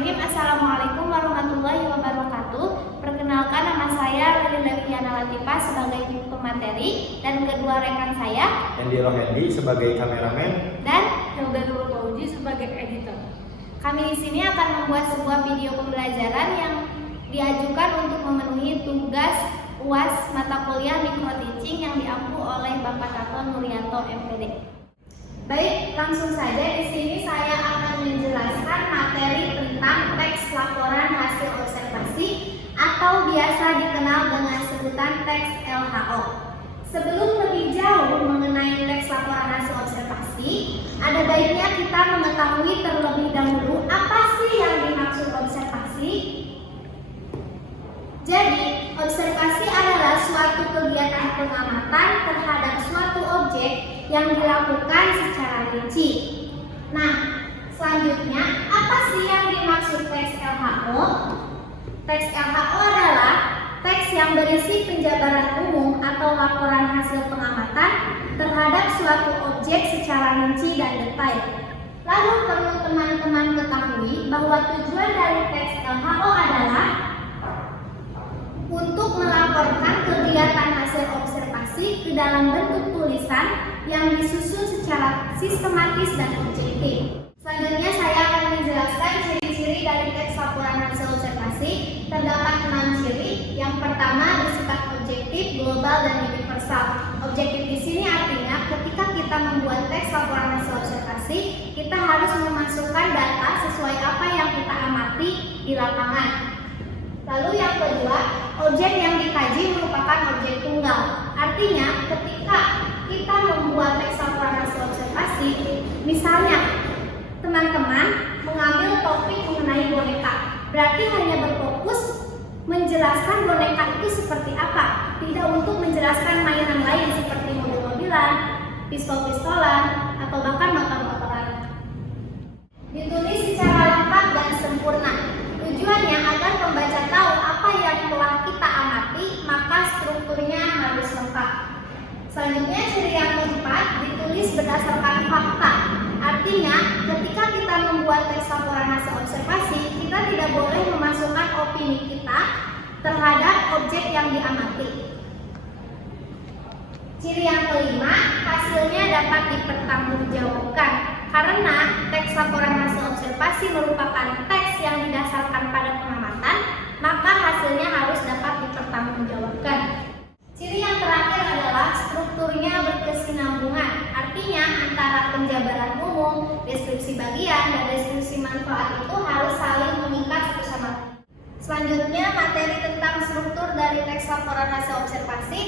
Bismillahirrahmanirrahim. Assalamualaikum warahmatullahi wabarakatuh. Perkenalkan, nama saya Lili Leviana Latifah sebagai pemateri dan kedua rekan saya Hendy Rohendi sebagai kameramen dan Hilda Nurul Fauzi sebagai editor. Kami di sini akan membuat sebuah video pembelajaran yang diajukan untuk memenuhi tugas UAS mata kuliah Mikro Teaching yang diampu oleh Bapak Tato Nuryanto MPD. Baik, langsung saja di sini saya akan menjelaskan materi tentang teks laporan hasil observasi atau biasa dikenal dengan sebutan teks LHO. Sebelum lebih jauh mengenai teks laporan hasil observasi, ada baiknya kita mengetahui terlebih dahulu apa sih yang dimaksud observasi. Jadi, observasi adalah suatu kegiatan pengamatan terhadap suatu objek yang dilakukan secara rinci. Nah, selanjutnya, apa sih yang dimaksud teks LHO? Teks LHO adalah teks yang berisi penjabaran umum atau laporan hasil pengamatan terhadap suatu objek secara rinci dan detail. Lalu perlu teman-teman ketahui bahwa tujuan dari teks LHO adalah untuk melaporkan kegiatan hasil observasi ke dalam bentuk tulisan yang disusun secara sistematis dan objektif. Selanjutnya saya akan menjelaskan ciri-ciri dari teks laporan hasil observasi. Terdapat 6 ciri. Yang pertama bersifat objektif, global, dan universal. Objektif di sini artinya ketika kita membuat teks laporan hasil observasi, kita harus memasukkan data sesuai apa yang kita amati di lapangan. Lalu yang kedua, objek yang dikaji merupakan objek tunggal. Artinya ketika kita membuat teks laporan hasil observasi, misalnya teman-teman mengambil topik mengenai boneka, berarti hanya berfokus menjelaskan boneka itu seperti apa, tidak untuk menjelaskan mainan lain seperti mobil-mobilan, pistol-pistolan, atau bahkan motor-motoran. Ditulis secara lengkap dan sempurna. Tujuannya agar pembaca tahu apa yang telah kita amati, maka strukturnya harus lengkap. Selanjutnya ciri yang keempat, ditulis berdasarkan fakta. Artinya, ketika kita membuat teks laporan hasil observasi, kita tidak boleh memasukkan opini kita terhadap objek yang diamati. Ciri yang kelima, hasilnya dapat dipertanggungjawabkan. Karena teks laporan hasil observasi merupakan teks yang didasarkan pada pengamatan, maka hasilnya harus dapat dipertanggungjawabkan. Ciri yang terakhir adalah strukturnya berkesinambungan. Artinya antara penjabaran umum, deskripsi bagian, dan deskripsi manfaat itu harus saling mengikat satu sama lain. Selanjutnya, materi tentang struktur dari teks laporan hasil observasi.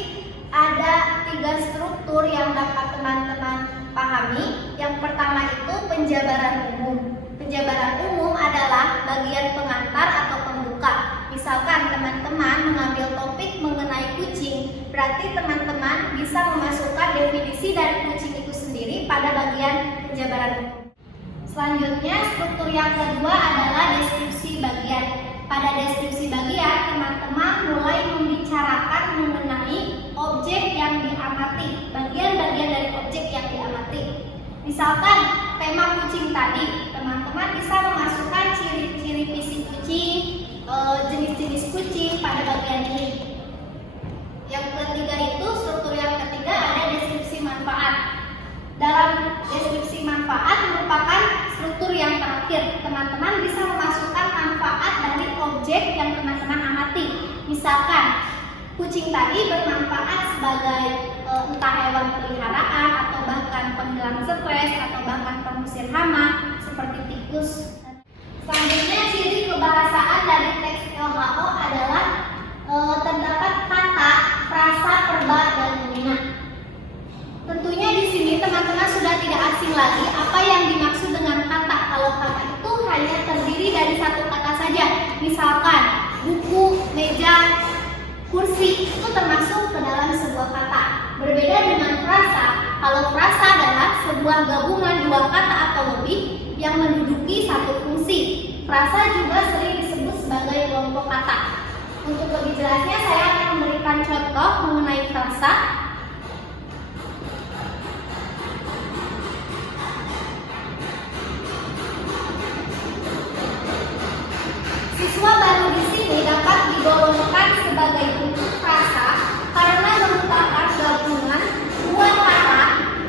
Ada 3 struktur yang dapat teman-teman pahami. Yang pertama itu penjabaran umum. Penjabaran umum adalah bagian pengantar atau pembuka. Misalkan teman-teman mengambil topik mengenai kucing, berarti teman-teman bisa memasukkan definisi dari kucing itu sendiri pada bagian penjabaran umum. Selanjutnya, struktur yang kedua adalah deskripsi bagian. Pada deskripsi bagian, teman-teman mulai membicarakan mengenai objek yang diamati, bagian-bagian dari objek yang diamati. Misalkan tema kucing tadi, teman-teman bisa memasukkan ciri-ciri fisik kucing, jenis-jenis kucing pada bagian ini. Yang ketiga itu, struktur yang ketiga ada deskripsi manfaat. Dalam deskripsi manfaat merupakan struktur yang terakhir. Teman-teman bisa memasukkan manfaat dari objek yang teman-teman amati. Misalkan kucing tadi bermanfaat sebagai entah hewan peliharaan atau bahkan penghilang stres atau bahkan pengusir hama seperti tikus. Selanjutnya, ciri kebahasaan dari teks LHO adalah terdapat kata, frasa, perba, dan nomina. Tentunya di sini teman-teman sudah tidak asing lagi apa yang dimaksud dengan kata. Kalau kata itu hanya terdiri dari satu kata saja. Misalkan buku, meja, kursi itu termasuk ke dalam sebuah kata. Berbeda dengan frasa. Kalau frasa adalah sebuah gabungan 2 kata atau lebih yang menduduki satu fungsi. Frasa juga sering disebut sebagai kelompok kata. Untuk lebih jelasnya saya akan memberikan contoh mengenai frasa. digolongkan sebagai bentuk frasa karena merupakan gabungan dua kata,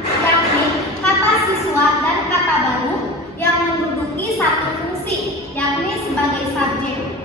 yakni kata siswa dan kata baru yang menduduki satu fungsi, yakni sebagai subjek.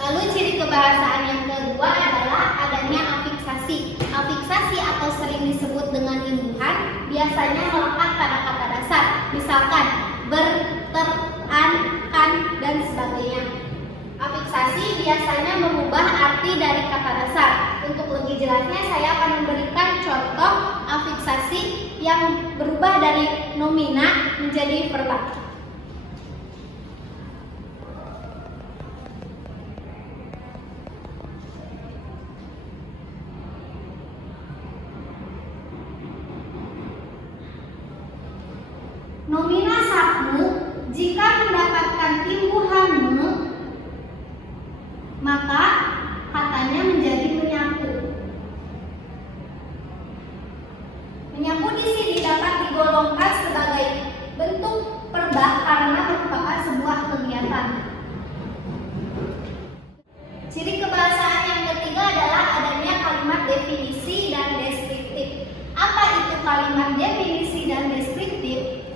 Lalu ciri kebahasaan yang kedua adalah adanya afiksasi. Afiksasi atau sering disebut dengan imbuhan biasanya melekat pada kata dasar, misalkan ber, ter, an, kan, dan sebagainya. Afiksasi biasanya mengubah arti dari kata dasar. Untuk lebih jelasnya saya akan memberikan contoh afiksasi yang berubah dari nomina menjadi verba. Nomina sabmu jika mendapatkan imbuhan me, maka katanya menjadi menyapu. Menyapu di sini dapat digolongkan sebagai bentuk verba karena merupakan sebuah kegiatan. Ciri kebahasaan yang ketiga adalah adanya kalimat definisi dan deskriptif. Apa itu kalimat definisi dan deskriptif?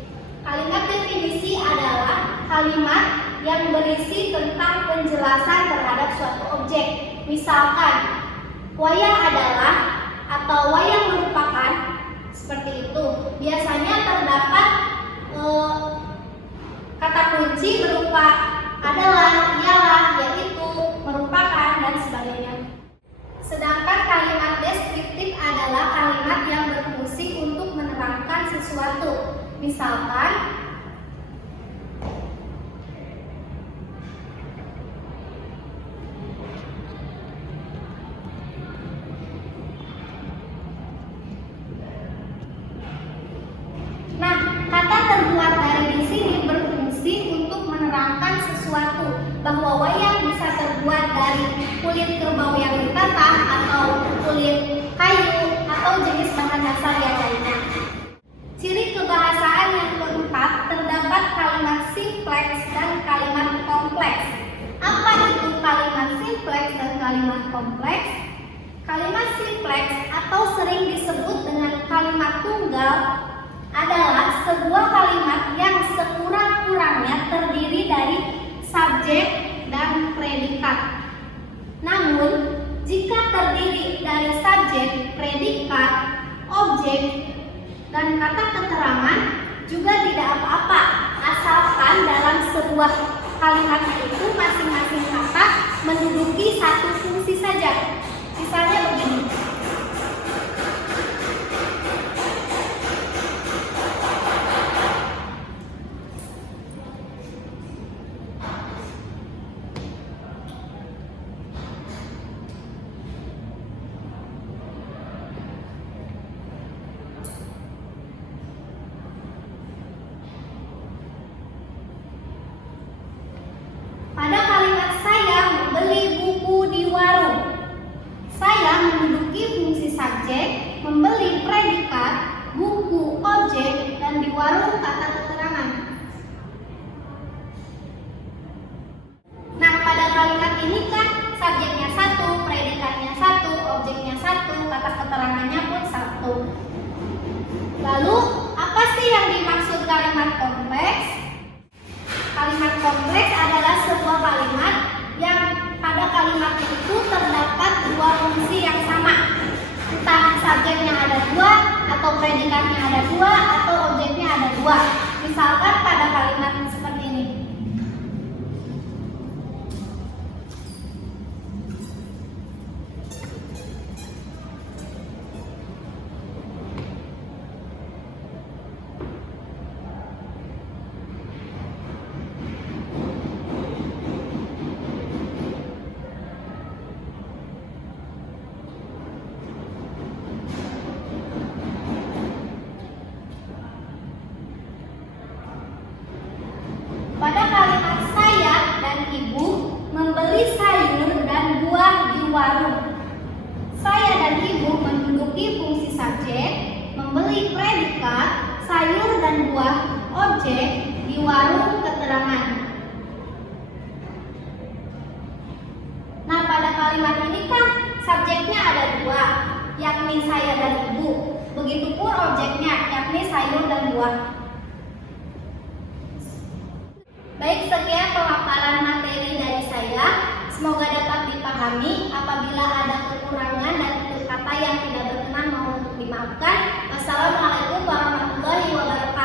Kalimat definisi adalah kalimat yang berisi tentang penjelasan terhadap suatu objek. Misalkan, wayang adalah atau wayang merupakan, seperti itu. Biasanya terdapat kata kunci berupa adalah, ialah, yaitu, merupakan, dan sebagainya. Sedangkan kalimat deskriptif adalah kalimat yang berfungsi untuk menerangkan sesuatu. Misalkan, nah, kata terbuat dari di sini berfungsi untuk menerangkan sesuatu, bahwa wayang bisa terbuat dari kulit kerbau yang ditata atau kulit kayu atau jenis bahan dasar yang lainnya. Ciri kebahasaan yang keempat terdapat kalimat simpleks dan kalimat kompleks. Apa itu kalimat simpleks dan kalimat kompleks? Kalimat simpleks atau sering disebut dengan kalimat tunggal adalah sebuah kalimat yang sekurang-kurangnya terdiri dari subjek dan predikat. Namun, jika terdiri dari subjek, predikat, objek, dan kata keterangan juga tidak apa-apa, asalkan dalam sebuah kalimat itu masing-masing kata menduduki satu fungsi saja. Misalnya begini. Pada kalimat saya membeli buku di warung, saya menduduki fungsi subjek, membeli predikat, buku objek, dan di warung kata keterangan. Nah, pada kalimat ini kan subjeknya satu, predikatnya satu, objeknya satu, kata keterangannya pun satu. Lalu, apa sih yang dimaksud kalimat kompleks? Kalimat kompleks adalah sebuah kalimat yang pada kalimat itu terdapat dua fungsi yang sama. Entah subjeknya ada dua, atau predikatnya ada dua, atau objeknya ada dua. Misalkan pada kalimat seperti ini. yakni saya dan ibu. Begitupun objeknya, yakni sayur dan buah. Baik, sekian pemaparan materi dari saya. Semoga dapat dipahami. Apabila ada kekurangan dan tutur kata yang tidak berkenan mohon untuk dimaafkan. Wassalamualaikum warahmatullahi wabarakatuh.